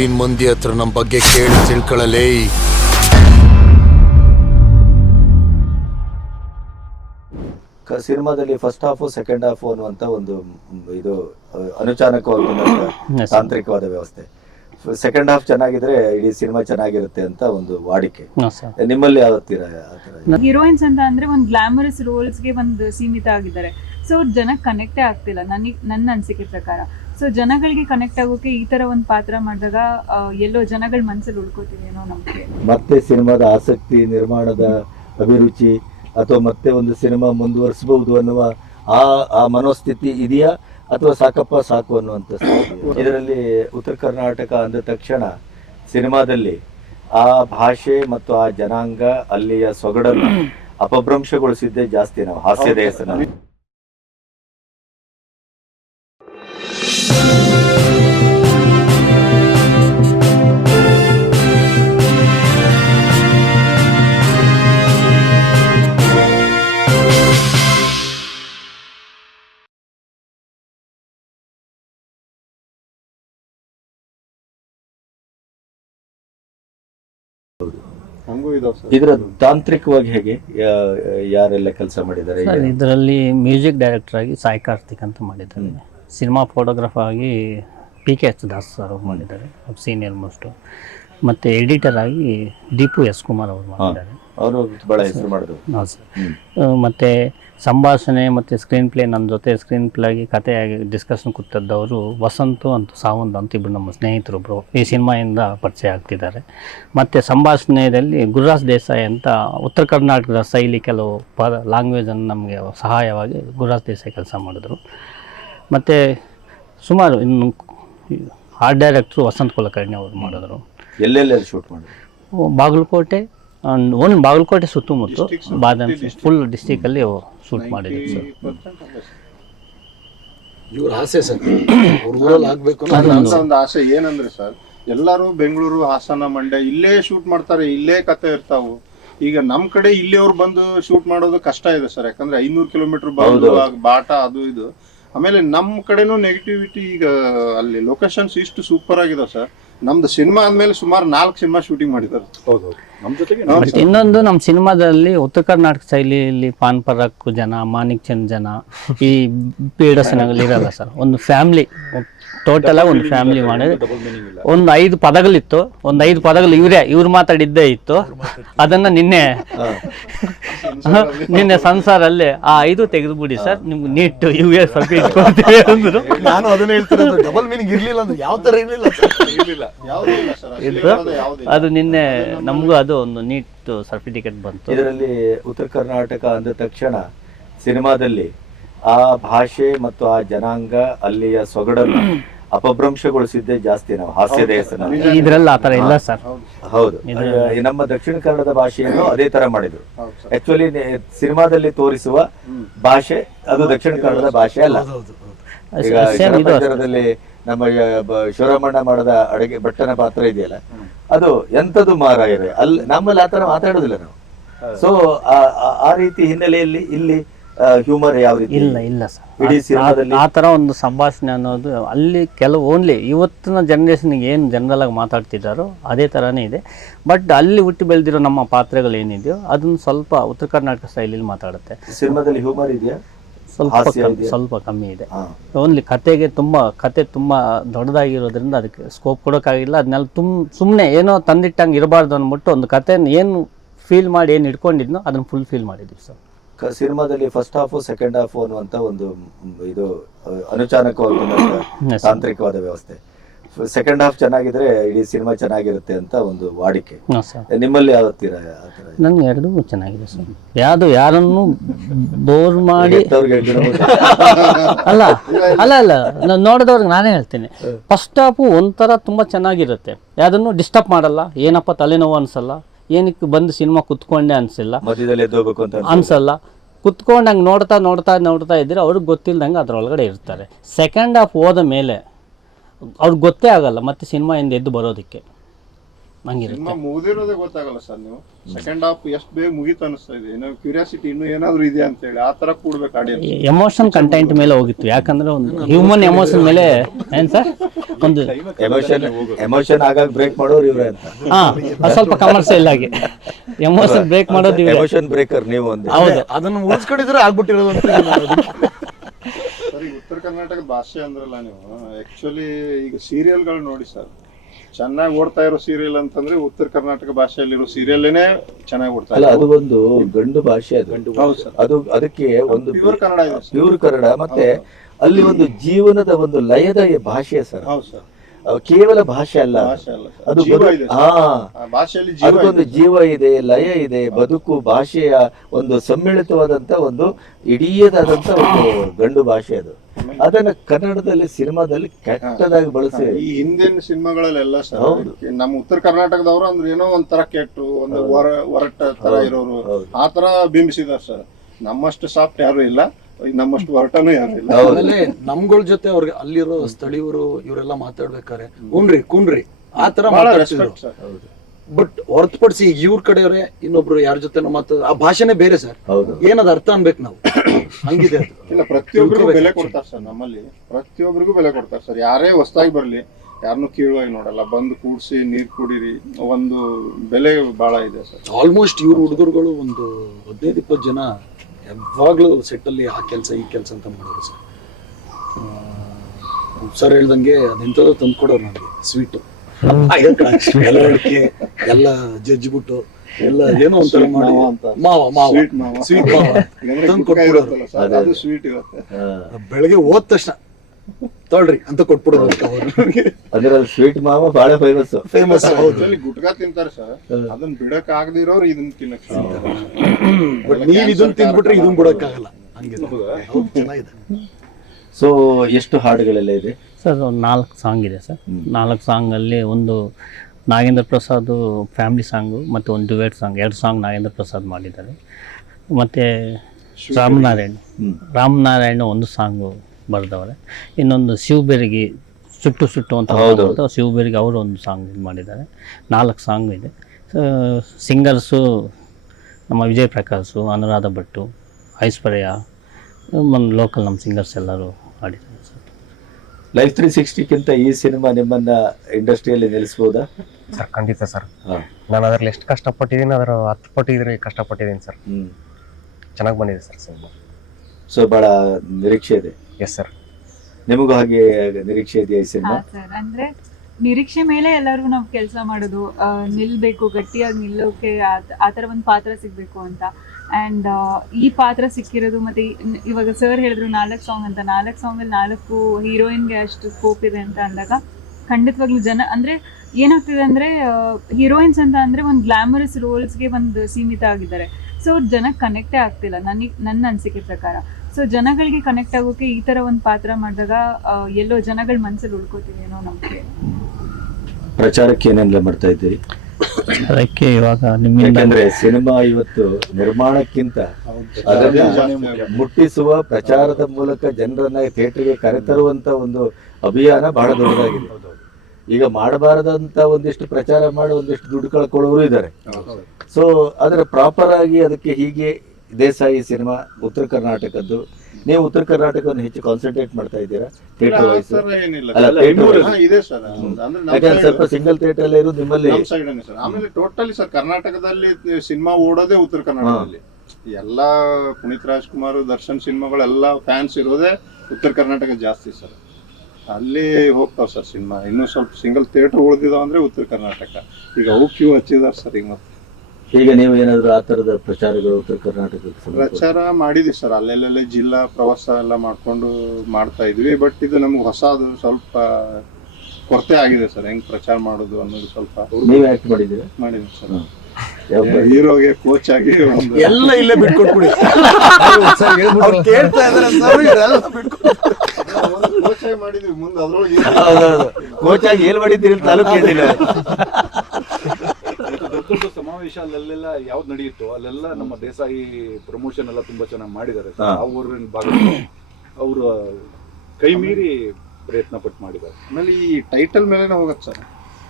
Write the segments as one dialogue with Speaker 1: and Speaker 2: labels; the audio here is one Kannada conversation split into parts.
Speaker 1: ಊರಿನ ಮಂದಿ ಹತ್ರ ನಮ್ಮ ಬಗ್ಗೆ ಕೇಳಿ ತಿಳ್ಕೊಳ್ಳಲೇ
Speaker 2: ಕ- ಸಿನಿಮಾದಲ್ಲಿ ಫಸ್ಟ್ ಹಾಫ್ ಸೆಕೆಂಡ್ ಹಾಫ್ ಅನ್ನುವಂತ ಒಂದು ಇದು ಅನುಚಾನಕವಾಗಿ ತಾಂತ್ರಿಕವಾದ ವ್ಯವಸ್ಥೆ. ಸೆಕೆಂಡ್ ಹಾಫ್ ಚೆನ್ನಾಗಿದ್ರೆ ಇಡೀ ಸಿನಿಮಾ ಚೆನ್ನಾಗಿರುತ್ತೆ ಅಂತ ಒಂದು ವಾಡಿಕೆ. ನಿಮ್ಮಲ್ಲಿ ಯಾವತ್ತೀರ
Speaker 3: ಹೀರೋಯಿನ್ಸ್ ಅಂತ ಅಂದ್ರೆ ಒಂದು ಗ್ಲಾಮರಸ್ ರೋಲ್ಸ್ಗೆ ಒಂದು ಸೀಮಿತ ಆಗಿದ್ದಾರೆ. ಸೊ ಅವ್ರು ಜನಕ್ಕೆ ಕನೆಕ್ಟೇ ಆಗ್ತಿಲ್ಲ. ನನಗೆ ನನ್ನ ಅನಿಸಿಕೆ ಪ್ರಕಾರ. ಸೊ ಜನಗಳಿಗೆ ಕನೆಕ್ಟ್ ಆಗೋಕೆ ಈ ತರ ಒಂದು ಪಾತ್ರ ಮಾಡಿದಾಗ ಆ, ಎಲ್ಲೋ ಜನಗಳ ಮನಸ್ಸಲ್ಲಿ ಉಳ್ಕೋತೀವಿ ಏನೋ ನಂಬಿಕೆ.
Speaker 2: ಮತ್ತೆ ಸಿನಿಮಾದ ಆಸಕ್ತಿ ನಿರ್ಮಾಣದ ಅಭಿರುಚಿ ಅಥವಾ ಮತ್ತೆ ಒಂದು ಸಿನಿಮಾ ಮುಂದುವರಿಸಬಹುದು ಅನ್ನುವ ಆ ಆ ಮನೋಸ್ಥಿತಿ ಇದೆಯಾ? ಅಥವಾ ಸಾಕಪ್ಪ ಸಾಕು ಅನ್ನುವಂಥ? ಇದರಲ್ಲಿ ಉತ್ತರ ಕರ್ನಾಟಕ ಅಂದ ತಕ್ಷಣ ಸಿನಿಮಾದಲ್ಲಿ ಆ ಭಾಷೆ ಮತ್ತು ಆ ಜನಾಂಗ ಅಲ್ಲಿಯ ಸೊಗಡನ್ನು ಅಪಭ್ರಂಶಗೊಳಿಸಿದ್ದೇ ಜಾಸ್ತಿ ನಾವು ಹಾಸ್ಯದ ಹೆಸರಿನಲ್ಲಿ ಇದರ ತಾಂತ್ರಿಕವಾಗಿ ಹೇಗೆ ಯಾರೆಲ್ಲ ಕೆಲಸ ಮಾಡಿದ್ದಾರೆ?
Speaker 4: ಸರ್ ಇದರಲ್ಲಿ ಮ್ಯೂಸಿಕ್ ಡೈರೆಕ್ಟರ್ ಆಗಿ ಸಾಯಿ ಕಾರ್ತಿಕ್ ಅಂತ ಮಾಡಿದ್ದಾರೆ. ಸಿನಿಮಾ ಫೋಟೋಗ್ರಾಫ್ ಆಗಿ ಪಿ ಕೆ ಎಚ್ ದಾಸ್ ಅವರು ಮಾಡಿದ್ದಾರೆ. Senior most. ಮತ್ತೆ ಎಡಿಟರ್ ಆಗಿ ದೀಪು ಎಸ್ ಕುಮಾರ್ ಅವರು ಮಾಡಿದ್ದಾರೆ.
Speaker 2: ಅವರು ಬಹಳ ಹೆಸರು ಮಾಡಿದ್ರು.
Speaker 4: ಮತ್ತು ಸಂಭಾಷಣೆ ಮತ್ತು ಸ್ಕ್ರೀನ್ ಪ್ಲೇ ನನ್ನ ಜೊತೆ ಸ್ಕ್ರೀನ್ ಪ್ಲೇ ಆಗಿ ಕಥೆಯಾಗಿ ಡಿಸ್ಕಷನ್ ಕೂತದ್ದವರು ವಸಂತು ಅಂತ ಸಾವಂತ್ ಅಂತ ಇಬ್ಬರು ನಮ್ಮ ಸ್ನೇಹಿತರೊಬ್ಬರು ಈ ಸಿನಿಮಾಯಿಂದ ಪರಿಚಯ ಆಗ್ತಿದ್ದಾರೆ. ಮತ್ತು ಸಂಭಾಷಣೆಯಲ್ಲಿ ಗುರುರಾಜ್ ದೇಸಾಯಿ ಅಂತ ಉತ್ತರ ಕರ್ನಾಟಕದ ಶೈಲಿ ಕೆಲವು ಪದ ಲ್ಯಾಂಗ್ವೇಜನ್ನು ನಮಗೆ ಸಹಾಯವಾಗಿ ಗುರುರಾಜ್ ದೇಸಾಯಿ ಕೆಲಸ ಮಾಡಿದ್ರು. ಮತ್ತು ಸುಮಾರು ಇನ್ನು ಆರ್ಟ್ ಡೈರೆಕ್ಟ್ರು ವಸಂತ್ ಕುಲಕರ್ಣಿ ಅವರು ಮಾಡಿದ್ರು.
Speaker 2: ಎಲ್ಲೆಲ್ಲೆಲ್ಲಿ ಶೂಟ್ ಮಾಡಿದ್ರು?
Speaker 4: ಬಾಗಲಕೋಟೆ ಅಂಡ್ ಒಂದು ಬಾಗಲಕೋಟೆ ಸುತ್ತಮುತ್ತ ಬಾದಾಮಿ ಫುಲ್ ಡಿಸ್ಟಿಕಲ್ಲಿ ಶೂಟ್ ಮಾಡಿದ್ದೀವಿ ಸರ್
Speaker 5: ಇವ್ರ ಆಸೆ ಸರ್ ಊರಲ್ಲಿ ಆಗಬೇಕು ಅನ್ನೋ
Speaker 6: ಒಂದು ಆಸೆ. ಏನಂದ್ರೆ ಸರ್ ಎಲ್ಲರೂ ಬೆಂಗಳೂರು ಹಾಸನ ಮಂಡ್ಯ ಇಲ್ಲೇ ಶೂಟ್ ಮಾಡ್ತಾರೆ ಇಲ್ಲೇ ಕತೆ ಇರ್ತಾವು. ಈಗ ನಮ್ ಕಡೆ ಇಲ್ಲಿ ಅವ್ರು ಬಂದು ಶೂಟ್ ಮಾಡೋದು ಕಷ್ಟ ಇದೆ ಸರ್ ಯಾಕಂದ್ರೆ ಐನೂರ್ ಕಿಲೋಮೀಟರ್ ಬಂದು ಬಾಟ ಅದು ಇದು. ಆಮೇಲೆ ನಮ್ ಕಡೆನೂ ನೆಗೆಟಿವಿಟಿ ಈಗ ಅಲ್ಲಿ ಲೊಕೇಶನ್ಸ್ ಇಷ್ಟು ಸೂಪರ್ ಆಗಿದಾವೆ ಸರ್ ನಮ್ದು ಸಿನಿಮಾ ಆದ್ಮೇಲೆ ಸುಮಾರು ನಾಲ್ಕು ಸಿನಿಮಾ ಶೂಟಿಂಗ್ ಮಾಡಿದ್ದಾರೆ.
Speaker 4: ಬಟ್ ಇನ್ನೊಂದು ನಮ್ಮ ಸಿನಿಮಾದಲ್ಲಿ ಉತ್ತರ ಕರ್ನಾಟಕ ಶೈಲಿಯಲ್ಲಿ ಪಾನ್ ಪರಕ್ ಜನ ಮಾನಿಕ್ ಚಂದ್ ಜನ ಈ ಪೀಡಸನಗಳು ಇರಲ್ಲ ಸರ್ ಒಂದು ಫ್ಯಾಮಿಲಿ ಟೋಟಲ್ ಆಗಿ ಒಂದು ಫ್ಯಾಮಿಲಿ ಮಾಡಿದ್ರೆ ಒಂದು ಐದು ಪದಗಳಿತ್ತು ಒಂದು ಐದು ಪದಗಳು ಇವರೇ ಇವ್ರು ಮಾತಾಡಿದ್ದೇ ಇತ್ತು. ಅದನ್ನ ನಿನ್ನೆ ನಿನ್ನೆ ಸಂಸಾರಲ್ಲಿ ಆ ಐದು ತೆಗೆದುಬಿಡಿ ಸರ್ ನಿಮ್ಗೆ ನೀಟ್ ಇವೇ ಸ್ವಲ್ಪ ಇಟ್ಕೊಳ್ತೀವಿ ಅಂದ್ರು.
Speaker 5: ನಾನು ಅದನ್ನ ಹೇಳ್ತಿರೋದು ಡಬಲ್ ಮೀನಿಂಗ್ ಇರ್ಲಿಲ್ಲ ಅಂದ್ರೆ ಯಾವ ತರ ಇರ್ಲಿಲ್ಲ
Speaker 4: ಅದು ನಿನ್ನೆ ನಮಗೂ ಅದು ಒಂದು ನೀಟ್ ಸರ್ಟಿಫಿಕೇಟ್ ಬಂತು.
Speaker 2: ಇದರಲ್ಲಿ ಉತ್ತರ ಕರ್ನಾಟಕ ಅಂದ ತಕ್ಷಣ ಸಿನಿಮಾದಲ್ಲಿ ಆ ಭಾಷೆ ಮತ್ತು ಆ ಜನಾಂಗ ಅಲ್ಲಿಯ ಸೊಗಡನ್ನು ಅಪಭ್ರಂಶಗೊಳಿಸಿದ್ದೇ ಜಾಸ್ತಿ ನಾವು ಹಾಸ್ಯದ ಹೆಸರಿನಲ್ಲಿ
Speaker 4: ಇದ್ರಲ್ಲಿ ಇಲ್ಲ ಸರ್.
Speaker 2: ಹೌದು. ಈ ನಮ್ಮ ದಕ್ಷಿಣ ಕನ್ನಡದ ಭಾಷೆಯನ್ನು ಅದೇ ತರ ಮಾಡಿದ್ರು. ಆಕ್ಚುಲಿ ಸಿನಿಮಾದಲ್ಲಿ ತೋರಿಸುವ ಭಾಷೆ ಅದು ದಕ್ಷಿಣ ಕನ್ನಡದ ಭಾಷೆ ಅಲ್ಲ. ಈಗ ಶರಪಂಜರದಲ್ಲಿ ನಮ್ಮ ಶಿವರಾಮಣ್ಣ ಮಾಡದ ಅಡುಗೆ ಭಟ್ಟನ ಪಾತ್ರ ಇದೆಯಲ್ಲ ಅದು ಎಂತದು ಮಾರಾಯರೆ? ಅಲ್ಲಿ ನಮ್ಮಲ್ಲಿ ಆತರ ಮಾತಾಡೋದಿಲ್ಲ ನಾವು. ಸೊ ಆ ರೀತಿ ಹಿನ್ನೆಲೆಯಲ್ಲಿ ಇಲ್ಲಿ ಹ್ಯೂಮರ್ ಯಾವ ರೀತಿ
Speaker 4: ಇಲ್ಲ ಇಲ್ಲ ಸರ್. ಆ ತರ ಒಂದು ಸಂಭಾಷಣೆ ಅನ್ನೋದು ಅಲ್ಲಿ ಕೆಲವು ಓನ್ಲಿ ಇವತ್ತಿನ ಜನರೇಷನ್ ಏನು ಜನರಲ್ ಆಗಿ ಮಾತಾಡ್ತಿದ್ದಾರೋ ಅದೇ ಥರನೇ ಇದೆ. ಬಟ್ ಅಲ್ಲಿ ಹುಟ್ಟಿ ಬೆಳೆದಿರೋ ನಮ್ಮ ಪಾತ್ರಗಳು ಏನಿದೆಯೋ ಅದನ್ನು ಸ್ವಲ್ಪ ಉತ್ತರ ಕರ್ನಾಟಕ ಸ್ಟೈಲಲ್ಲಿ ಮಾತಾಡುತ್ತೆ.
Speaker 2: ಸಿನಿಮಾದಲ್ಲಿ ಹ್ಯೂಮರ್ ಇದೆಯಾ?
Speaker 4: ಸ್ವಲ್ಪ
Speaker 2: ಹಾಸ್ಯ
Speaker 4: ಕಮ್ಮಿ-
Speaker 2: ಇದೆಯಾ?
Speaker 4: ಸ್ವಲ್ಪ ಕಮ್ಮಿ ಇದೆ
Speaker 2: ಹಾ.
Speaker 4: ಓನ್ಲಿ ಕತೆಗೆ ತುಂಬಾ ಕತೆ ತುಂಬಾ ದೊಡ್ಡದಾಗಿರೋದ್ರಿಂದ ಅದಕ್ಕೆ ಸ್ಕೋಪ್ ಕೊಡೋಕ್ಕಾಗಿಲ್ಲ ಅದನ್ನೆಲ್ಲ ತುಂಬ ಸುಮ್ಮನೆ ಏನೋ ತಂದಿಟ್ಟಂಗೆ ಇರಬಾರ್ದು ಅಂದ್ಬಿಟ್ಟು ಒಂದು ಕತೆನ ಏನು ಫೀಲ್ ಮಾಡಿ ಏನು ಇಟ್ಕೊಂಡಿದ್ನೋ ಅದನ್ನು ಫುಲ್ ಫೀಲ್ ಮಾಡಿದ್ದೀವಿ ಸರ್
Speaker 2: ಕ- ಸಿನಿಮಾದಲ್ಲಿ ಫಸ್ಟ್ ಹಾಫ್ ಸೆಕೆಂಡ್ ಹಾಫ್ ಅನ್ನುವಂತ ಒಂದು ಮ್, ಇದು ಅನುಚಾನಕವಾದ ಅನುಚಾನಕವಾಗಿ ಬಂದಂತ
Speaker 4: Yes.
Speaker 2: ತಾಂತ್ರಿಕವಾದ ವ್ಯವಸ್ಥೆ ಸೆಕೆಂಡ್ ಹಾಫ್ ಚೆನ್ನಾಗಿದ್ರೆ ಇಡೀ ಸಿನಿಮಾ ಚೆನ್ನಾಗಿರುತ್ತೆ ಅಂತ ಒಂದು ವಾಡಿಕೆ. ನಿಮ್ಮಲ್ಲಿ ಥರ
Speaker 4: ನನ್ಗೆ ಎರಡೂ ಚೆನ್ನಾಗಿದೆ ಸರ್. ಯಾವುದು ಯಾರನ್ನು ಬೋರ್ ಮಾಡಿ ಅಲ್ಲ ಅಲ್ಲ ಅಲ್ಲ. ನಾನು ನೋಡಿದವ್ರಿಗೆ ನಾನೇ ಹೇಳ್ತೀನಿ. ಫಸ್ಟ್ ಹಾಫು ಒಂಥರ ತುಂಬ ಚೆನ್ನಾಗಿರುತ್ತೆ. ಯಾವುದನ್ನು ಡಿಸ್ಟರ್ಬ್ ಮಾಡಲ್ಲ. ಏನಪ್ಪ ತಲೆನೋವು ಅನ್ಸಲ್ಲ. ಏನಕ್ಕೆ ಬಂದು ಸಿನಿಮಾ ಕುತ್ಕೊಂಡೆ ಅನ್ಸಿಲ್ಲ. ಅನ್ಸಲ್ಲ. ಕುತ್ಕೊಂಡು ಹಂಗೆ ನೋಡ್ತಾ ನೋಡ್ತಾ ನೋಡ್ತಾ ಇದ್ರೆ ಅವ್ರಿಗೆ ಗೊತ್ತಿಲ್ಲದಂಗೆ ಅದರೊಳಗಡೆ ಇರ್ತಾರೆ. ಸೆಕೆಂಡ್ ಹಾಫ್ ಹೋದ ಮೇಲೆ ಅವ್ರಿಗೆ ಗೊತ್ತೇ ಆಗಲ್ಲ ಮತ್ತೆ ಸಿನಿಮಾ ಇಂದ ಎದ್ದು ಬರೋದಕ್ಕೆ.
Speaker 6: ಸಿನಿಮಾ
Speaker 4: ಹಂಗಿರುತ್ತೆ
Speaker 6: ಮುಗಿದಿರೋದೇ ಗೊತ್ತಾಗಲ್ಲ ಸರ್ ನೀವು. ಸೆಕೆಂಡ್ ಹಾಫ್ ಎಷ್ಟು ಬೇಗ ಮುಗಿತು ಅನಿಸ್ತಾ ಇದೆ. ಏನೋ ಕ್ಯೂರಿಯಾಸಿಟಿ ಇನ್ನು ಏನಾದರೂ ಇದೆ ಅಂತ ಹೇಳಿ ಆ ತರ ಕೂಡ್ಬೇಕು ಆಡಿಯನ್ಸ್
Speaker 4: ಎಮೋಷನ್ ಕಂಟೆಂಟ್ ಮೇಲೆ ಹೋಗಿತ್ತು. ಯಾಕಂದ್ರೆ ಒಂದು ಹ್ಯೂಮನ್ ಎಮೋಷನ್ ಮೇಲೆ ಏನ್ ಸರ್? ಒಂದು
Speaker 2: ಎಮೋಷನ್ ಎಮೋಷನ್ ಆಗಾಗ ಬ್ರೇಕ್ ಮಾಡೋರು ಇವ್ರೆ ಅಂತ.
Speaker 4: ಹಾ ಅದ್ ಸ್ವಲ್ಪ ಕಮರ್ಷಿಯಲ್ ಆಗಿ. ಎಮೋಷನ್ ಬ್ರೇಕ್ ಮಾಡೋದು ಇವ್ರೆ.
Speaker 2: ಎಮೋಷನ್ ಬ್ರೇಕರ್ ನೀವು ಒಂದು.
Speaker 4: ಹೌದು.
Speaker 5: ಅದನ್ನ ಉಳಿಸ್ಕೊಂಡಿದ್ರೆ ಆಗ್ಬಿಟ್ಟಿರೋದು ಅಂತ
Speaker 6: ಈಗ ಭಾಷೆ ಅಂದ್ರಲ್ಲ ನೀವು ಆಕ್ಚುಲಿ ಈಗ ಸೀರಿಯಲ್ಗಳು ನೋಡಿ ಸರ್ ಚೆನ್ನಾಗಿ ಓಡ್ತಾ ಇರೋ ಸೀರಿಯಲ್ ಅಂತಂದ್ರೆ ಉತ್ತರ ಕರ್ನಾಟಕ ಭಾಷೆಯಲ್ಲಿರೋ ಸೀರಿಯಲ್ಲೇನೆ ಚೆನ್ನಾಗಿ ಓಡ್ತಾ
Speaker 2: ಅಲ್ಲ ಅದು ಒಂದು ಗಂಡು ಭಾಷೆ ಅದು. ಅದು ಅದಕ್ಕೆ ಒಂದು
Speaker 6: ಪ್ಯೂರ್ ಕನ್ನಡ
Speaker 2: ಪ್ಯೂರ್ ಕನ್ನಡ ಮತ್ತೆ ಅಲ್ಲಿ ಒಂದು ಜೀವನದ ಒಂದು ಲಯದ ಭಾಷೆ ಸರ್
Speaker 6: ಹೌದು ಸರ್
Speaker 2: ಕೇವಲ ಭಾಷೆ ಅಲ್ಲ. ಅದು ಅದಕ್ಕೊಂದು. ಜೀವ ಇದೆ ಲಯ ಇದೆ ಬದುಕು ಭಾಷೆಯ ಒಂದು ಸಮ್ಮಿಳಿತವಾದಂತ ಒಂದು ಇಡೀದಾದಂತ ಒಂದು ಗಂಡು ಭಾಷೆ ಅದು. ಅದನ್ನ ಕನ್ನಡದಲ್ಲಿ ಸಿನಿಮಾದಲ್ಲಿ ಕೆಟ್ಟದಾಗಿ ಬಳಸಿ.
Speaker 6: ಈ ಹಿಂದಿನ ಸಿನಿಮಾಗಳಲ್ಲೆಲ್ಲ. ನಮ್ಮ ಉತ್ತರ ಕರ್ನಾಟಕದವರು ಅಂದ್ರೆ ಏನೋ ಒಂಥರ ಕೆಟ್ಟು ಒಂದು ಹೊರ ಹೊರಟ ತರ ಇರೋರು ಆ ತರ ಬಿಂಬಿಸಿದಾರೆ ಸರ್. ನಮ್ಮಷ್ಟು ಸಾಫ್ಟ್ ಯಾರು ಇಲ್ಲ ನಮ್ಮಷ್ಟು ಹೊರಟನೂ ಯಾರು ಇಲ್ಲ.
Speaker 5: ಆಮೇಲೆ ನಮ್ಗಳ ಜೊತೆ ಅವ್ರಿಗೆ ಅಲ್ಲಿರೋ ಸ್ಥಳೀಯರು ಇವರೆಲ್ಲ ಮಾತಾಡ್ಬೇಕಾರೆ ಕುಣ್ರಿ ಕುಣ್ರಿ ಆ ತರ ಮಾತಾಡ್ತಿದ್ರು. ಬಟ್ ಹೊರತುಪಡಿಸಿ ಇವ್ರ ಕಡೆಯವ್ರೆ ಇನ್ನೊಬ್ರು ಯಾರ ಜೊತೆ ಮಾತಾಡ ಆ ಭಾಷೆನೇ ಬೇರೆ ಸರ್. ಏನದ ಅರ್ಥ ಅನ್ಬೇಕು ನಾವು. ಹಂಗಿದೆ. ಅದು
Speaker 6: ಇಲ್ಲ ಪ್ರತಿಯೊಬ್ಬರಿಗೂ ಬೆಲೆ. ಕೊಡ್ತಾರೆ ಸರ್ ನಮ್ಮಲ್ಲಿ. ಪ್ರತಿಯೊಬ್ಬರಿಗೂ ಬೆಲೆ ಕೊಡ್ತಾರೆ ಸರ್. ಯಾರೇ ಹೊಸದಾಗಿ ಬರಲಿ ಯಾರನ್ನು ಕೀಳುವಾಗಿ ನೋಡಲ್ಲ. ಬಂದು ಕೂಡ್ಸಿ ನೀರ್ ಕುಡೀರಿ ಒಂದು ಬೆಲೆ ಬಹಳ ಇದೆ ಸರ್.
Speaker 5: ಆಲ್ಮೋಸ್ಟ್ ಇವ್ರ ಹುಡುಗರುಗಳು ಒಂದು ಹದಿನೈದು ಇಪ್ಪತ್ತು ಜನ ಯಾವಾಗ್ಲೂ ಸೆಟ್ಟಲ್ಲಿ ಆ ಕೆಲಸ ಈ ಕೆಲಸ ಅಂತ ಮಾಡೋರು ಸರ್. ಸರ್ ಹೇಳ್ದಂಗೆ ಅದೆಂಥದ್ದು ತಂದ್ಕೊಡೋರು ನನಗೆ ಸ್ವೀಟು ಎಲ್ಲ ಜಜ್ಜಿಬಿಟ್ಟು ಎಲ್ಲ ಏನೋ ಒಂಥರ ಮಾಡಿ.
Speaker 6: ಮಾವ ಅಂತ.
Speaker 5: ಮಾವ. ಸ್ವೀಟ್ ಮಾವ. ತಂದು ಕೊಟ್ಬಿಡೋರು.
Speaker 2: ಅದೇ.
Speaker 6: ಸ್ವೀಟ್.
Speaker 5: ಬೆಳಗ್ಗೆ ಹೋದ ತಕ್ಷಣ ತೊಳ್ರಿ ಅಂತ ಕೊಟ್ಬಿಡೋರು
Speaker 2: ಅದ್ರಲ್ಲಿ ಸ್ವೀಟ್ ಮಾವ ಬಾಳೆ ಫೇಮಸ್
Speaker 5: ಫೇಮಸ್ ಹೌದು.
Speaker 6: ಗುಟ್ಕಾ ತಿಂತಾರೆ ಸರ್ ಅದನ್ನ ಬಿಡಕ್ ಆಗದಿರೋರು ಇದನ್ನ ತಿನ್ನಕ್.
Speaker 5: ಬಟ್ ನೀವ್ ಇದನ್ನ ತಿನ್ಬಿಟ್ರೆ ಇದನ್ನ ಬಿಡಕ್ ಆಗಲ್ಲ ಹೌದು? ಚೆನ್ನಾಗಿದೆ.
Speaker 2: ಸೊ ಎಷ್ಟು ಹಾಡುಗಳೆಲ್ಲ ಇದೆ?
Speaker 4: ಸರ್ ಒಂದು ನಾಲ್ಕು ಸಾಂಗ್ ಇದೆ ಸರ್ ನಾಲ್ಕು ಸಾಂಗಲ್ಲಿ ಒಂದು ನಾಗೇಂದ್ರ ಪ್ರಸಾದ್ ಫ್ಯಾಮಿಲಿ ಸಾಂಗು ಮತ್ತು ಒಂದು ಡುವೆಟ್ ಸಾಂಗ್ ಎರಡು ಸಾಂಗ್ ನಾಗೇಂದ್ರ ಪ್ರಸಾದ್ ಮಾಡಿದ್ದಾರೆ. ಮತ್ತು ರಾಮನಾರಾಯಣ್ ರಾಮನಾರಾಯಣ ಒಂದು ಸಾಂಗು ಬರೆದವ್ರೆ. ಇನ್ನೊಂದು ಶಿವಬೆರಗಿ ಸುಟ್ಟು ಸುಟ್ಟು ಅಂತ
Speaker 2: ಹೌದು.
Speaker 4: ಶಿವಬೆರಗಿ ಅವರು ಒಂದು ಸಾಂಗ್ ಇದು ಮಾಡಿದ್ದಾರೆ. ನಾಲ್ಕು ಸಾಂಗ್ ಇದೆ. ಸಿಂಗರ್ಸು ನಮ್ಮ ವಿಜಯ್ ಪ್ರಕಾಶು ಅನುರಾಧ ಭಟ್ಟು ಐಶ್ವರ್ಯ ನಮ್ಮ ಲೋಕಲ್ ನಮ್ಮ ಸಿಂಗರ್ಸ್ ಎಲ್ಲರೂ
Speaker 2: ಲೈಫ್ ತ್ರೀ ಸಿಕ್ಸ್ಟಿಕ್ಕಿಂತ ಈ ಸಿನಿಮಾ ನಿಮ್ಮನ್ನ ಇಂಡಸ್ಟ್ರಿಯಲ್ಲಿ ನಿಲ್ಲಿಸಬಹುದಾ
Speaker 7: ಸರ್ ಖಂಡಿತ ಸರ್. ನಾನು ಅದರಲ್ಲಿ ಎಷ್ಟು ಕಷ್ಟಪಟ್ಟಿದ್ದೀನಿ ಅದರ ಹತ್ತು ಪಟ್ಟು ಇದ್ರೆ ಕಷ್ಟಪಟ್ಟಿದ್ದೀನಿ ಸರ್
Speaker 2: ಹ್ಮ್.
Speaker 7: ಚೆನ್ನಾಗಿ ಬಂದಿದೆ ಸರ್ ಸಿನಿಮಾ
Speaker 2: ಸೊ ಬಹಳ ನಿರೀಕ್ಷೆ ಇದೆ.
Speaker 7: ಎಸ್ ಸರ್
Speaker 2: ನಿಮಗೂ ಹಾಗೆ ನಿರೀಕ್ಷೆ ಇದೆಯಾ ಈ ಸಿನಿಮಾ
Speaker 3: ಸರ್ ಅಂದ್ರೆ ನಿರೀಕ್ಷೆ ಮೇಲೆ ಎಲ್ಲರೂ ನಾವು ಕೆಲಸ ಮಾಡೋದು ಆ, ನಿಲ್ಬೇಕು ಗಟ್ಟಿಯಾಗಿ ನಿಲ್ಲೋಕೆ ಆ- ಆ ಥರ ಒಂದು ಪಾತ್ರ ಸಿಗ್ಬೇಕು ಅಂತ. ಆ್ಯಂಡ್ ಈ ಪಾತ್ರ ಸಿಕ್ಕಿರೋದು ಮತ್ತೆ ಇವಾಗ ಸರ್ ಹೇಳಿದ್ರು ನಾಲ್ಕು ಸಾಂಗ್ ಅಂತ. ನಾಲ್ಕು ಸಾಂಗಲ್ಲಿ ನಾಲ್ಕು ಹೀರೋಯಿನ್ಗೆ ಅಷ್ಟು ಸ್ಕೋಪ್ ಇದೆ ಅಂತ ಅಂದಾಗ ಖಂಡಿತವಾಗ್ಲೂ ಜನ, ಅಂದ್ರೆ ಏನಾಗ್ತಿದೆ ಅಂದ್ರೆ ಹೀರೋಯಿನ್ಸ್ ಅಂತ ಅಂದ್ರೆ ಒಂದು ಗ್ಲಾಮರಸ್ ರೋಲ್ಸ್ಗೆ ಒಂದು ಸೀಮಿತ ಆಗಿದ್ದಾರೆ. ಸೊ ಜನಕ್ಕೆ ಕನೆಕ್ಟೇ ಆಗ್ತಿಲ್ಲ ನನಗೆ ನನ್ನ ಅನಿಸಿಕೆ ಪ್ರಕಾರ. ಸೊ ಜನಗಳಿಗೆ ಕನೆಕ್ಟ್ ಆಗೋಕೆ ಈ ತರ ಒಂದು ಪಾತ್ರ ಮಾಡಿದಾಗ ಎಲ್ಲೋ ಜನಗಳ ಮನಸ್ಸಲ್ಲಿ ಉಳ್ಕೋತೀವಿ ಏನೋ ನಮಗೆ
Speaker 2: ಪ್ರಚಾರಕ್ಕೆ ಏನೆಲ್ಲ ಮಾಡ್ತಾ ಇದ್ದೀರಿ?
Speaker 4: ಅದಕ್ಕೆ ಇವಾಗ ನಿಮ್ಮಿಂದ
Speaker 2: ಅಂದ್ರೆ ಸಿನಿಮಾ ಇವತ್ತು ನಿರ್ಮಾಣಕ್ಕಿಂತ ಅದನ್ನ ಮುಟ್ಟಿಸುವ ಪ್ರಚಾರದ ಮೂಲಕ ಜನರನ್ನ ಥಿಯೇಟರ್ಗೆ ಕರೆತರುವಂತ ಒಂದು ಅಭಿಯಾನ ಬಹಳ ದೊಡ್ಡದಾಗಿದೆ. ಈಗ ಮಾಡಬಾರದಂತ ಒಂದಿಷ್ಟು ಪ್ರಚಾರ ಮಾಡಿ ಒಂದಿಷ್ಟು ದುಡ್ಡು ಕಳ್ಕೊಳ್ಳೋರು ಇದ್ದಾರೆ. ಸೊ ಅದರ ಪ್ರಾಪರ್ ಆಗಿ ಅದಕ್ಕೆ ಹೀಗೆ ದೇಸಾಯಿ ಸಿನಿಮಾ ಉತ್ತರ ಕರ್ನಾಟಕದ್ದು ನೀವು ಉತ್ತರ ಕರ್ನಾಟಕವನ್ನು ಹೆಚ್ಚು ಕಾನ್ಸಂಟ್ರೇಟ್ ಮಾಡ್ತಾ ಇದ್ದೀರಾ? ಥಿಯೇಟರ್ ವೈಸ್
Speaker 6: ಏನಿಲ್ಲ.
Speaker 2: ಅಲ್ಲ,
Speaker 6: ಸರ್. ಇದೆ ಸರ್. ಅಂದ್ರೆ
Speaker 2: ಯಾಕಂದ್ರೆ ಸ್ವಲ್ಪ ಸಿಂಗಲ್ ಥಿಯೇಟರ್ ಅಲ್ಲೇ ಇರೋದು ನಿಮ್ಮಲ್ಲಿ
Speaker 6: ಆಮೇಲೆ ಟೋಟಲಿ ಸರ್ ಕರ್ನಾಟಕದಲ್ಲಿ ಸಿನಿಮಾ ಓಡೋದೇ ಉತ್ತರ ಕರ್ನಾಟಕದಲ್ಲಿ ಎಲ್ಲಾ ಪುನೀತ್ ರಾಜ್ಕುಮಾರ್ ದರ್ಶನ್ ಸಿನಿಮಾಗಳೆಲ್ಲ ಫ್ಯಾನ್ಸ್ ಇರೋದೇ ಉತ್ತರ ಕರ್ನಾಟಕ ಜಾಸ್ತಿ ಸರ್. ಅಲ್ಲಿ ಹೋಗ್ತಾವ ಸರ್ ಸಿನಿಮಾ ಇನ್ನೂ ಸ್ವಲ್ಪ ಸಿಂಗಲ್ ಥಿಯೇಟರ್ ಉಳಿದಿದಾವ ಅಂದ್ರೆ ಉತ್ತರ ಕರ್ನಾಟಕ. ಈಗ ಅವು ಕ್ಯೂ ಹಚ್ಚಿದಾರೆ ಸರ್ ಈಗ ಮತ್ತೆ.
Speaker 2: ಈಗ ನೀವು ಏನಾದರೂ ಆ ತರದ ಪ್ರಚಾರಗಳು ಉತ್ತರ ಕರ್ನಾಟಕಕ್ಕೆ
Speaker 6: ಪ್ರಚಾರ ಮಾಡಿದ್ವಿ ಸರ್. ಅಲ್ಲೆಲ್ಲೇ ಜಿಲ್ಲಾ ಪ್ರವಾಸ ಎಲ್ಲ ಮಾಡ್ಕೊಂಡು ಮಾಡ್ತಾ ಇದ್ವಿ. ಬಟ್ ಇದು ನಮ್ಗೆ ಹೊಸದು ಸ್ವಲ್ಪ ಕೊರತೆ ಆಗಿದೆ ಸರ್. ಹೆಂಗ್ ಪ್ರಚಾರ ಮಾಡೋದು ಅನ್ನೋದು ಸ್ವಲ್ಪ
Speaker 2: ನೀವು ಆಕ್ಟ್ ಮಾಡಿದ್ದೀರಾ?
Speaker 6: ಮಾಡಿದ್ವಿ ಸರ್. ಹೀರೋಗೆ ಕೋಚ್ ಆಗಿ ಒಂದು
Speaker 5: ಎಲ್ಲ ಇಲ್ಲೇ ಬಿಟ್ಕೊಟ್ಬಿಡಿ. ಅವ್ರು ಕೇಳ್ತಾ ಇದಾರೆ
Speaker 6: ಕೋಚ್ ಆಗಿ ಮಾಡಿದ್ವಿ. ಮುಂದೆ ಅದ್ರೊಳಗೆ
Speaker 2: ಹೌದೌದು. ಕೋಚ್ ಆಗಿ ಏನ್ ಮಾಡಿದ್ದೀರಿ ಅಂತ ತಾಲೂಕು ಕೇಳಿಲ್ಲ
Speaker 8: ದೊಡ್ಡ ದೊಡ್ಡ ಸಮಾವೇಶ ಅಲ್ಲೆಲ್ಲ ಯಾವ್ದು ನಡೆಯುತ್ತೋ? ಅಲ್ಲೆಲ್ಲ ನಮ್ಮ ದೇಸಾಯಿ ಪ್ರಮೋಷನ್ ಎಲ್ಲ ತುಂಬಾ ಚೆನ್ನಾಗಿ ಮಾಡಿದ್ದಾರೆ
Speaker 2: ಸರ್.
Speaker 8: ಆ ಊರಿನ ಭಾಗದಲ್ಲಿ ಅವರು ಕೈ ಮೀರಿ ಪ್ರಯತ್ನ ಪಟ್ಟು ಮಾಡಿದ್ದಾರೆ.
Speaker 6: ಆಮೇಲೆ ಈ ಟೈಟಲ್ ಮೇಲೆ ಹೋಗುತ್ತೆ ಸರ್.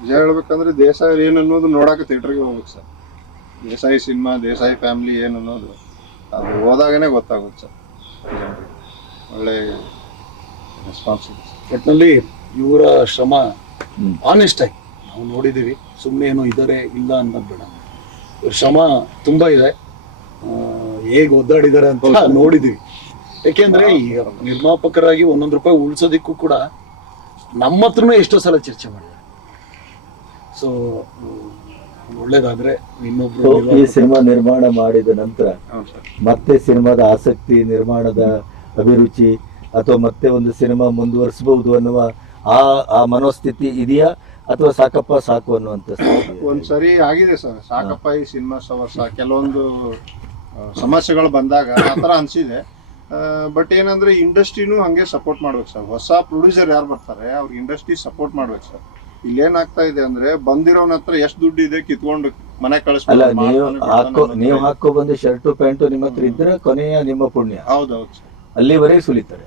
Speaker 6: ನಿಜ ಹೇಳ್ಬೇಕಂದ್ರೆ ದೇಸಾಯಿ ಏನನ್ನೋದು ಅನ್ನೋದು ನೋಡಕ್ಕೆ ಥಿಯೇಟ್ರಿಗೆ ಹೋಗ್ಬೇಕು sir. Desai cinema Desai family ಏನು ಅನ್ನೋದು ಅದು ಹೋದಾಗನೆ ಗೊತ್ತಾಗುತ್ತೆ ಸರ್. ಜನರಿಗೆ ಒಳ್ಳೆ ರೆಸ್ಪಾನ್ಸ್ ಇದೆ ಸರ್.
Speaker 5: ಒಟ್ಟಿನಲ್ಲಿ ಇವರ ಶ್ರಮ. ಆನೆಸ್ಟ್ ಆಗಿ ನಾವು ನೋಡಿದ್ದೀವಿ. ಸುಮ್ಮನೆ ಏನೋ ಇದ್ದಾರೆ ಇಲ್ಲ ಅನ್ನೋದು ಬೇಡ. ಇವ್ರ ಶ್ರಮ ತುಂಬ ಇದೆ. ಹೇಗೆ ಒದ್ದಾಡಿದ್ದಾರೆ ಅಂತ ನೋಡಿದ್ದೀವಿ. ಯಾಕೆಂದ್ರೆ ಈಗ ನಿರ್ಮಾಪಕರಾಗಿ ಒಂದೊಂದು ರೂಪಾಯಿ ಉಳಿಸೋದಿಕ್ಕೂ ಕೂಡ ನಮ್ಮ ಹತ್ರನೂ ಎಷ್ಟೋ ಸಲ ಚರ್ಚೆ ಮಾಡಿದ್ದಾರೆ. ಸೊ ಒಳ್ಳೇದಾದ್ರೆ ಇನ್ನೊಬ್ರು
Speaker 2: ಈ ಸಿನಿಮಾ ನಿರ್ಮಾಣ ಮಾಡಿದ ನಂತರ ಮತ್ತೆ ಸಿನಿಮಾದ ಆಸಕ್ತಿ ನಿರ್ಮಾಣದ ಅಭಿರುಚಿ ಅಥವಾ ಮತ್ತೆ ಒಂದು ಸಿನಿಮಾ ಮುಂದುವರಿಸಬಹುದು ಅನ್ನುವ ಆ ಆ ಮನೋಸ್ಥಿತಿ ಇದೆಯಾ? ಅಥವಾ ಸಾಕಪ್ಪ ಸಾಕು ಅನ್ನುವಂತ ಒಂದ್ ಸರಿ
Speaker 6: ಒಂದ್ಸರಿ ಆಗಿದೆ ಸರ್. ಸಾಕಪ್ಪ ಈ ಸಿನಿಮಾ ಸವರ್ಸ ಕೆಲವೊಂದು ಸಮಸ್ಯೆಗಳು ಬಂದಾಗ ಆತರ ಅನ್ಸಿದೆ. ಬಟ್ ಏನಂದ್ರೆ ಇಂಡಸ್ಟ್ರಿನೂ ಹಂಗೆ ಸಪೋರ್ಟ್ ಮಾಡ್ಬೇಕು ಸರ್. ಹೊಸ ಪ್ರೊಡ್ಯೂಸರ್ ಯಾರು ಬರ್ತಾರೆ ಅವ್ರಿಗೆ ಇಂಡಸ್ಟ್ರಿ ಸಪೋರ್ಟ್ ಮಾಡ್ಬೇಕು ಸರ್. ಇಲ್ಲಿ ಏನಾಗ್ತಾ ಇದೆ ಅಂದ್ರೆ ಬಂದಿರೋನ ಹತ್ರ ಎಷ್ಟು ದುಡ್ಡು ಇದೆ ಕಿತ್ಕೊಂಡು ಮನೆ
Speaker 2: ಅಲ್ಲ
Speaker 6: ಕಳಿಸ್ಬಿಡ್ತಾರೆ,
Speaker 2: ನೀವು ಹಾಕೋ ನೀವು ಹಾಕೋ ಬಂದು ಶರ್ಟು ಪ್ಯಾಂಟು ನಿಮ್ಮ ಹತ್ರ ಇದ್ರೆ ಕೊನೆಯ ನಿಮ್ಮ ಪುಣ್ಯ.
Speaker 6: ಹೌದೌದು ಸರ್.
Speaker 2: ಅಲ್ಲಿವರೆಗೆ ಸುಲಿತಾರೆ.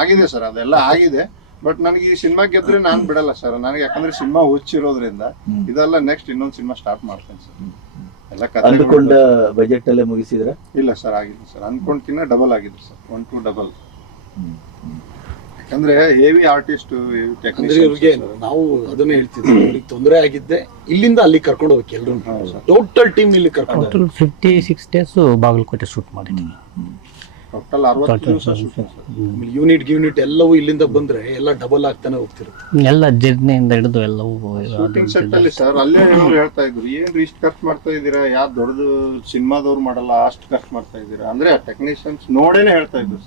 Speaker 6: ಆಗಿದೆ ಸರ್. ಅದೆಲ್ಲ ಆಗಿದೆ. ಬಟ್ ನನಗೆ ಈ ಸಿನಿಮಾ ಗೆದ್ರೆ ನಾನು ಬಿಡಲ್ಲ ಸರ್ ನನಗೆ ಯಾಕಂದ್ರೆ ಸಿನಿಮಾ ಹುಚ್ಚಿರೋದ್ರಿಂದ. ಇದೆಲ್ಲ ನೆಕ್ಸ್ಟ್ ಇನ್ನೊಂದು ಸಿನಿಮಾ ಸ್ಟಾರ್ಟ್ ಮಾಡ್ತೇನೆ ಸರ್ ಎಲ್ಲ
Speaker 2: ಅಂದ್ಕೊಂಡ ಬಜೆಟ್ ಅಲ್ಲೇ ಮುಗಿಸಿದ್ರೆ?
Speaker 6: ಇಲ್ಲ ಸರ್ ಆಗಿಲ್ಲ ಸರ್ ಅನ್ಕೊಂಡ್ಕಿನ್ನ ಡಬಲ್ ಆಗಿದೆ ಸರ್ ಒನ್ ಟು ಡಬಲ್ ಯಾಕಂದ್ರೆ ಹೆವಿ ಆರ್ಟಿಸ್ಟ್
Speaker 5: ಅಂದ್ರೆ ಇವ್ರಿಗೆ ನಾವು ಅದನ್ನೇ ಹೇಳ್ತಿದ್ವಿ. ಇವ್ರಿಗೆ ತೊಂದರೆ ಆಗಿದ್ದೆ ಇಲ್ಲಿಂದ ಅಲ್ಲಿ ಕರ್ಕೊಂಡು ಹೋಗ್ಬೇಕು
Speaker 6: ಎಲ್ಲರೂ
Speaker 5: ಟೋಟಲ್ ಟೀಮ್ ಇಲ್ಲಿ ಕರ್ಕೊಂಡು
Speaker 4: fifty six days Bagalkote shoot ಮಾಡಿದ್ವಿ.
Speaker 6: ಟೋಟಲ್ ಅರವತ್ತು ದಿವಸ ಶೂಟಿಂಗ್
Speaker 5: ಯೂನಿಟ್ ಯೂನಿಟ್ ಎಲ್ಲವೂ ಇಲ್ಲಿಂದ ಬಂದ್ರೆ ಎಲ್ಲ ಡಬಲ್ ಆಗ್ತಾನೆ ಹೋಗ್ತಿರುತ್ತೆ.
Speaker 4: ಎಲ್ಲ ಜರ್ನಿಯಿಂದ ಹಿಡಿದು ಎಲ್ಲವೂ
Speaker 6: ಶೂಟಿಂಗ್ ಸೆಟ್ ಅಲ್ಲಿ ಸರ್ ಅಲ್ಲೇ ಹೇಳ್ತಾ ಇದ್ರು ಏನು ಇಷ್ಟು ಖರ್ಚು ಮಾಡ್ತಾ ಇದ್ದೀರಾ? ಯಾರು ದೊಡ್ಡದು ಸಿನಿಮಾದವ್ರು ಮಾಡಲ್ಲ ಅಷ್ಟು ಖರ್ಚು ಮಾಡ್ತಾ ಇದ್ದೀರಾ? ಅಂದ್ರೆ ಟೆಕ್ನಿಷಿಯನ್ಸ್ ನೋಡೇನೆ ಹೇಳ್ತಾ ಇದ್ರು.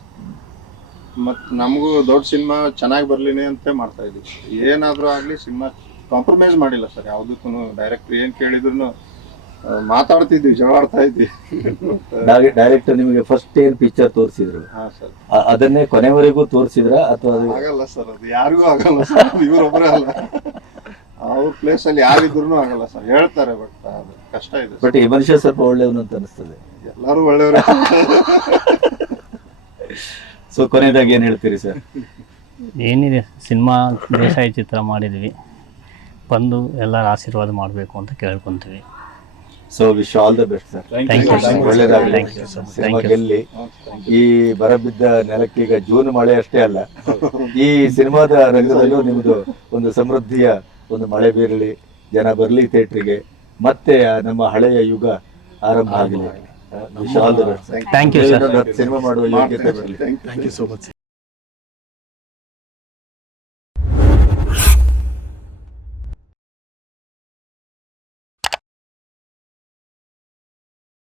Speaker 6: ಮತ್ ನಮಗೂ ದೊಡ್ಡ ಸಿನಿಮಾ ಚೆನ್ನಾಗಿ ಬರ್ಲಿನೇ ಅಂತ ಮಾಡ್ತಾ ಇದ್ವಿ. ಏನಾದ್ರೂ ಆಗ್ಲಿ ಸಿನಿಮಾ ಕಾಂಪ್ರಮೈಸ್ ಮಾಡಿಲ್ಲ ಸರ್ ಯಾವ್ದಕ್ಕೂ ಡೈರೆಕ್ಟ್ ಏನ್ ಕೇಳಿದ್ರು ಮಾತಾಡ್ತಿದ್ವಿ ಜಗಳಾಡ್ತಾ ಇದ್ವಿ.
Speaker 2: ಡೈರೆಕ್ಟ್ ನಿಮಗೆ ಫಸ್ಟ್ ಏನ್ ಪಿಕ್ಚರ್ ತೋರಿಸಿದ್ರು?
Speaker 6: ಹಾ ಸರ್.
Speaker 2: ಅದನ್ನೇ ಕೊನೆವರೆಗೂ ತೋರಿಸಿದ್ರ ಅಥವಾ ಅದು
Speaker 6: ಆಗಲ್ಲ ಸರ್ ಅದು ಯಾರಿಗೂ ಆಗಲ್ಲ ಸರ್ ಇವರೊಬ್ಬರೇ ಅಲ್ಲ. ಅವ್ರ ಪ್ಲೇಸ್ ಅಲ್ಲಿ ಯಾರಿದ್ರು ಆಗಲ್ಲ ಸರ್ ಹೇಳ್ತಾರೆ ಬಟ್ ಅದು ಕಷ್ಟ ಇದೆ
Speaker 2: ಬಟ್ ಈ ಮನುಷ್ಯ ಸ್ವಲ್ಪ ಒಳ್ಳೆಯವನು ಅಂತ ಅನಿಸ್ತದೆ.
Speaker 6: ಎಲ್ಲರೂ ಒಳ್ಳೆಯವರು.
Speaker 2: ಸೊ ಕೊನೆಯದಾಗಿ ಏನ್ ಹೇಳ್ತೀರಿ ಸರ್?
Speaker 4: ಏನಿದೆ ಸಿನಿಮಾ ದೇಸಾಯಿ ಚಿತ್ರ ಮಾಡಿದ್ವಿ. ಬಂದು ಎಲ್ಲರ ಆಶೀರ್ವಾದ ಮಾಡಬೇಕು ಅಂತ ಕೇಳ್ಕೊಂತೀವಿ.
Speaker 2: So wish all the best sir
Speaker 4: thank
Speaker 2: ಒಳ್ಳೆದಾಗಲಿ. Cinema ಗೆಲ್ಲಿ ಈ ಬರಬಿದ್ದ ನೆಲಕ್ಕೆ ಈಗ ಜೂನ್ ಮಳೆ ಅಷ್ಟೇ ಅಲ್ಲ. ಈ ಸಿನಿಮಾದ ರಂಗದಲ್ಲೂ ನಿಮ್ದು ಒಂದು ಸಮೃದ್ಧಿಯ ಒಂದು ಮಳೆ ಬೀರಲಿ ಜನ ಬರಲಿ ಥಿಯೇಟ್ರಿಗೆ ಮತ್ತೆ ನಮ್ಮ ಹಳೆಯ ಯುಗ ಆರಂಭ ಆಗಲಿ. Wish all the best
Speaker 4: Thank you, sir.
Speaker 2: Cinema ಮಾಡುವ ಯೋಗ್ಯತೆ ಬರಲಿ.
Speaker 5: Thank you so much